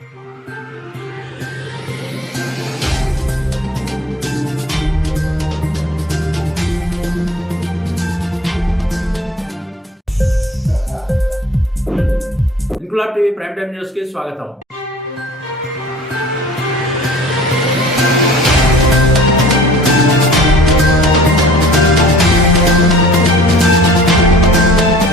Inquilab TV prime time news కి స్వాగతం.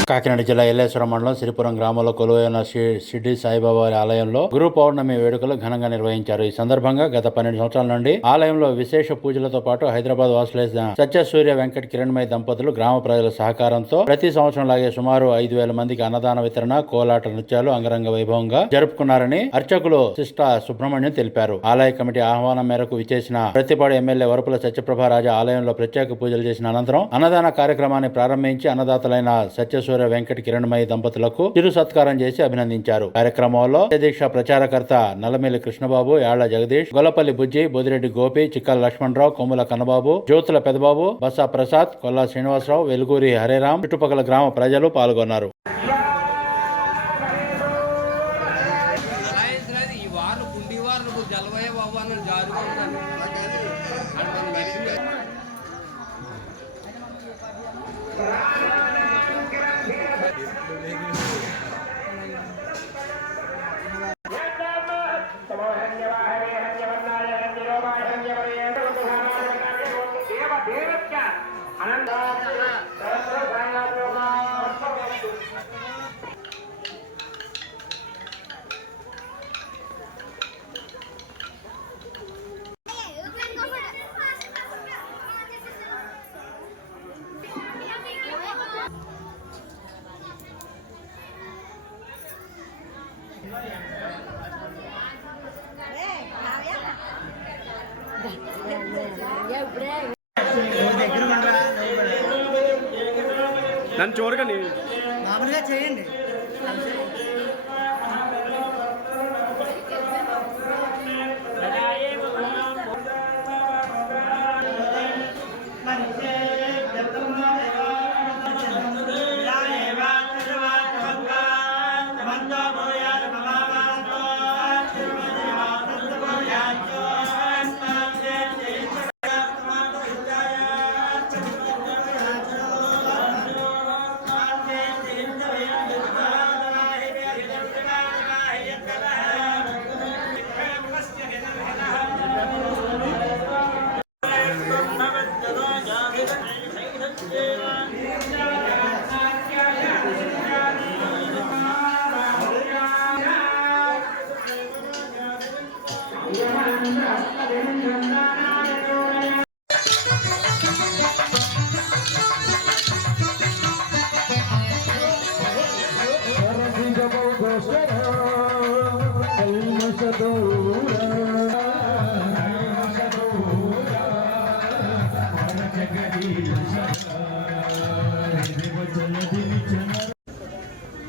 కాకినాడ జిల్లా ఎల్లేశ్వరం మండలం సిరిపురం గ్రామంలో కొలువైన షిర్డీ సాయిబాబా ఆలయంలో గురు పౌర్ణమి వేడుకలు ఘనంగా నిర్వహించారు. ఈ సందర్భంగా గత 12 సంవత్సరాల నుండి ఆలయంలో విశేష పూజలతో పాటు హైదరాబాద్ వాసులైన సత్యసూర్య వెంకట కిరణ్మయి దంపతులు గ్రామ ప్రజల సహకారంతో ప్రతి సంవత్సరం లాగే సుమారు 5,000 మందికి అన్నదాన వితరణ, కోలాట నృత్యాలు అంగరంగ వైభవంగా జరుపుకున్నారని అర్చకులు సిస్ట సుబ్రహ్మణ్యం తెలిపారు. ఆలయ కమిటీ ఆహ్వానం మేరకు విచ్చేసిన ప్రతిపాడు ఎమ్మెల్యే వరపుల సత్యప్రభారాజా ఆలయంలో ప్రత్యేక పూజలు చేసిన అనంతరం అన్నదాన కార్యక్రమాన్ని ప్రారంభించి అన్నదాతలైన సత్యసూర్య వెంకట కిరణ్మయి దంపతులకు చిరు సత్కారం చేసి అభినందించారు. కార్యక్రమంలో దీక్ష ప్రచారకర్త నల్లమిల్లి కృష్ణబాబు, యాళ్ల జగదీష్, గొల్లపల్లి బుజ్జి, బొదిరెడ్డి గోపి, చిక్కల లక్ష్మణరావు, కొమ్ముల కన్నబాబు, జ్యోతుల పెదబాబు, బసా ప్రసాద్, కొల్లా శ్రీనివాసరావు, వెలుగూరి హరేరాం, చుట్టుపక్కల గ్రామ ప్రజలు పాల్గొన్నారు. నన్ను చూడకండి, మామూలుగా చేయండి.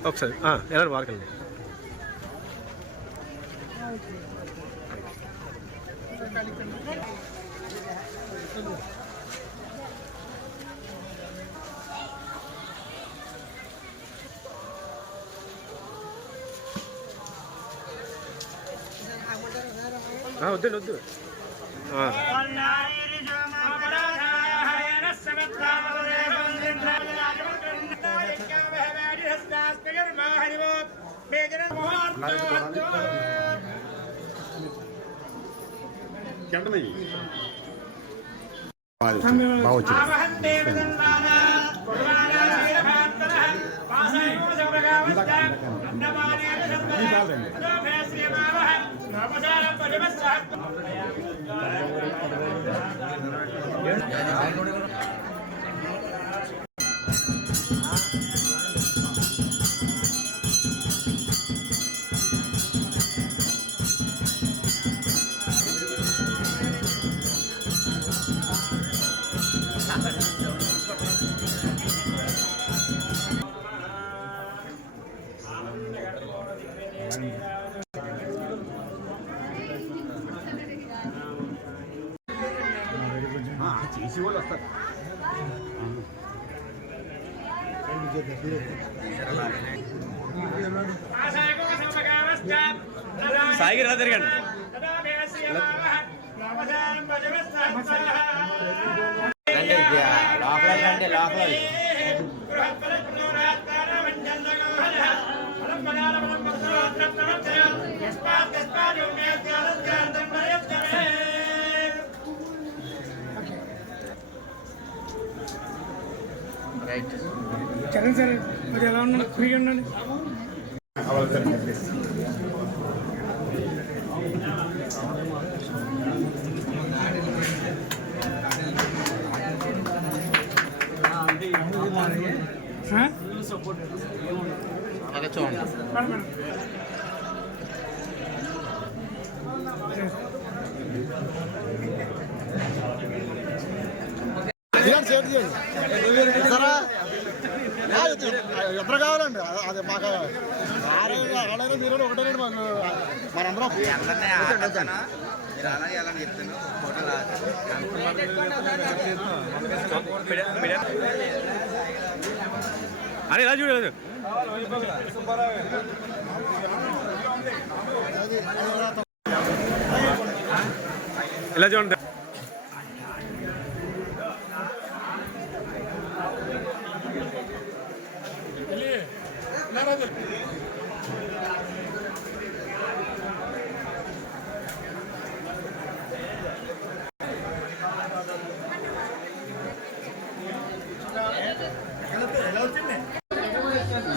ఒకసారి ఎలా వాడకండి. వద్దండి, వద్దు. చేసి వాళ్ళు వస్తారు. సాయికి ఎలా తిరగండి చరణ్ సార్ మరి ఎలా ఉన్నాను ఫ్రీగా ఉన్నాను ఎప్పుడు కావాలండి అది మాకు ఆడైనా మీరు ఒకటేనండి మాకు మనందరం అని ఎలా చూడలేదు ఇలా చూడండి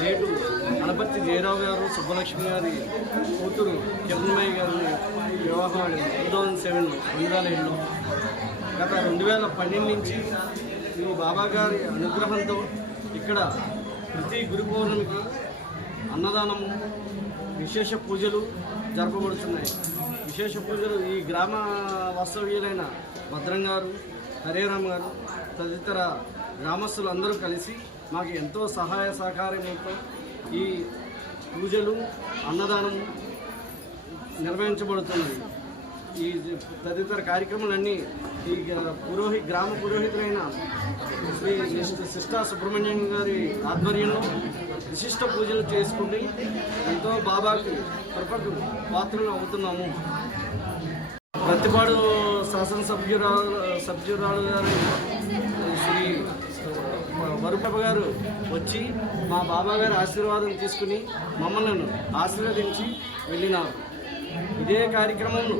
నేడు అనపర్తి జయరావు గారు సుబ్బలక్ష్మి గారి కూతురు కిరణ్మయ్య గారి వివాహం 2007 గత 2012 నుంచి ఈ బాబా గారి అనుగ్రహంతో ఇక్కడ ప్రతి గురు పౌర్ణమికి అన్నదానము విశేష పూజలు జరపబడుతున్నాయి. విశేష పూజలు ఈ గ్రామ వాస్తవ్యులైన భద్రం గారు, హరేరామ్ గారు తదితర గ్రామస్తులు అందరూ కలిసి మాకు ఎంతో సహాయ సహకారంతో ఈ పూజలు అన్నదానం నిర్వహించబడుతున్నది. ఈ తదితర కార్యక్రమాలన్నీ ఈ గ్రామ పురోహితులైన శ్రీ సిస్టా సుబ్రహ్మణ్యం గారి ఆధ్వర్యంలో విశిష్ట పూజలు చేసుకుంటూ ఎంతో బాబాకి కృపకు పాత్రలు అవుతున్నాము. ప్రతిపాడు సభ్యురాలు గారు శ్రీ వరుప గారు వచ్చి మా బాబా గారి ఆశీర్వాదం తీసుకుని మమ్మల్ని ఆశీర్వదించి వెళ్ళినారు. ఇదే కార్యక్రమంలో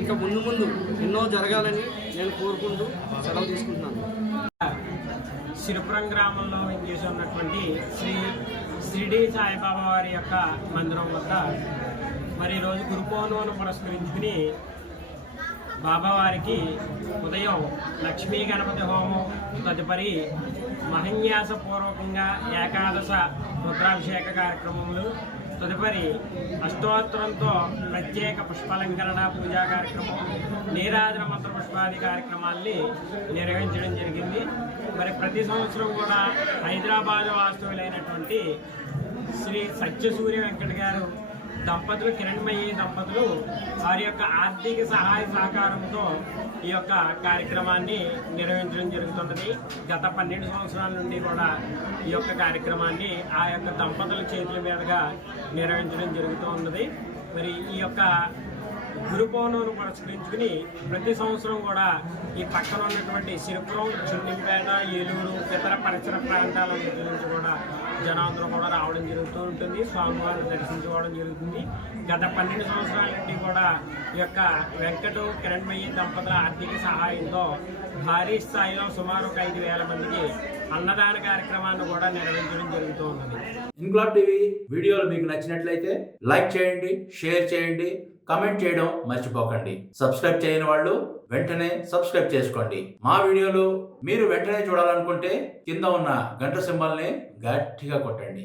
ఇంకా ముందు ఎన్నో జరగాలని నేను కోరుకుంటూ సెలవు తీసుకుంటున్నాను. సిరిపురం గ్రామంలో చేసి ఉన్నటువంటి షిరిడి సాయిబాబా వారి యొక్క మందిరం వద్ద మరి ఈరోజు గురు పౌర్ణమిని పురస్కరించుకుని బాబావారికి ఉదయం లక్ష్మీ గణపతి హోమం, తదుపరి మహన్యాసపూర్వకంగా ఏకాదశ రుద్రాభిషేక కార్యక్రమములు, తదుపరి అష్టోత్తరంతో ప్రత్యేక పుష్పాలంకరణ పూజా కార్యక్రమం, నీరాజన మంత్ర పుష్పాది కార్యక్రమాల్ని నిర్వహించడం జరిగింది. మరి ప్రతి సంవత్సరం కూడా హైదరాబాద్ వాస్తవులైనటువంటి శ్రీ సత్యసూర్య వెంకట గారు దంపతులు, కిరణ్మయ్యి దంపతులు వారి యొక్క ఆర్థిక సహాయ సహకారంతో ఈ యొక్క కార్యక్రమాన్ని నిర్వహించడం జరుగుతున్నది. గత 12 సంవత్సరాల నుండి కూడా ఈ యొక్క కార్యక్రమాన్ని ఆ యొక్క దంపతుల చేతుల మీదుగా నిర్వహించడం జరుగుతూ ఉన్నది. మరి ఈ యొక్క గురు పౌర్ణమిని పురస్కరించుకుని ప్రతి సంవత్సరం కూడా ఈ పక్కన ఉన్నటువంటి సిరిపురం, చున్నింపేట, ఏలూరు, ఇతర పరిసర ప్రాంతాల నుంచి కూడా జనాందరూ కూడా రావడం జరుగుతూ ఉంటుంది. స్వామివారిని దర్శించుకోవడం జరుగుతుంది. గత 12 సంవత్సరాల నుండి కూడా ఈ యొక్క వెంకటు, కిరణ్మయ్యి దంపతుల ఆర్థిక సహాయంతో భారీ స్థాయిలో సుమారు 5,000 మందికి అన్నదాన కార్యక్రమాన్ని కూడా నిర్వహించడం జరుగుతూ ఉన్నది. ఇంక్లాబ్ టీవీ వీడియోలు మీకు నచ్చినట్లయితే లైక్ చేయండి, షేర్ చేయండి, కమెంట్ చేయడం మర్చిపోకండి. సబ్స్క్రైబ్ చేయని వాళ్ళు వెంటనే సబ్స్క్రైబ్ చేసుకోండి. మా వీడియోలు మీరు వెంటనే చూడాలనుకుంటే కింద ఉన్న గంట సింబల్ని గట్టిగా కొట్టండి.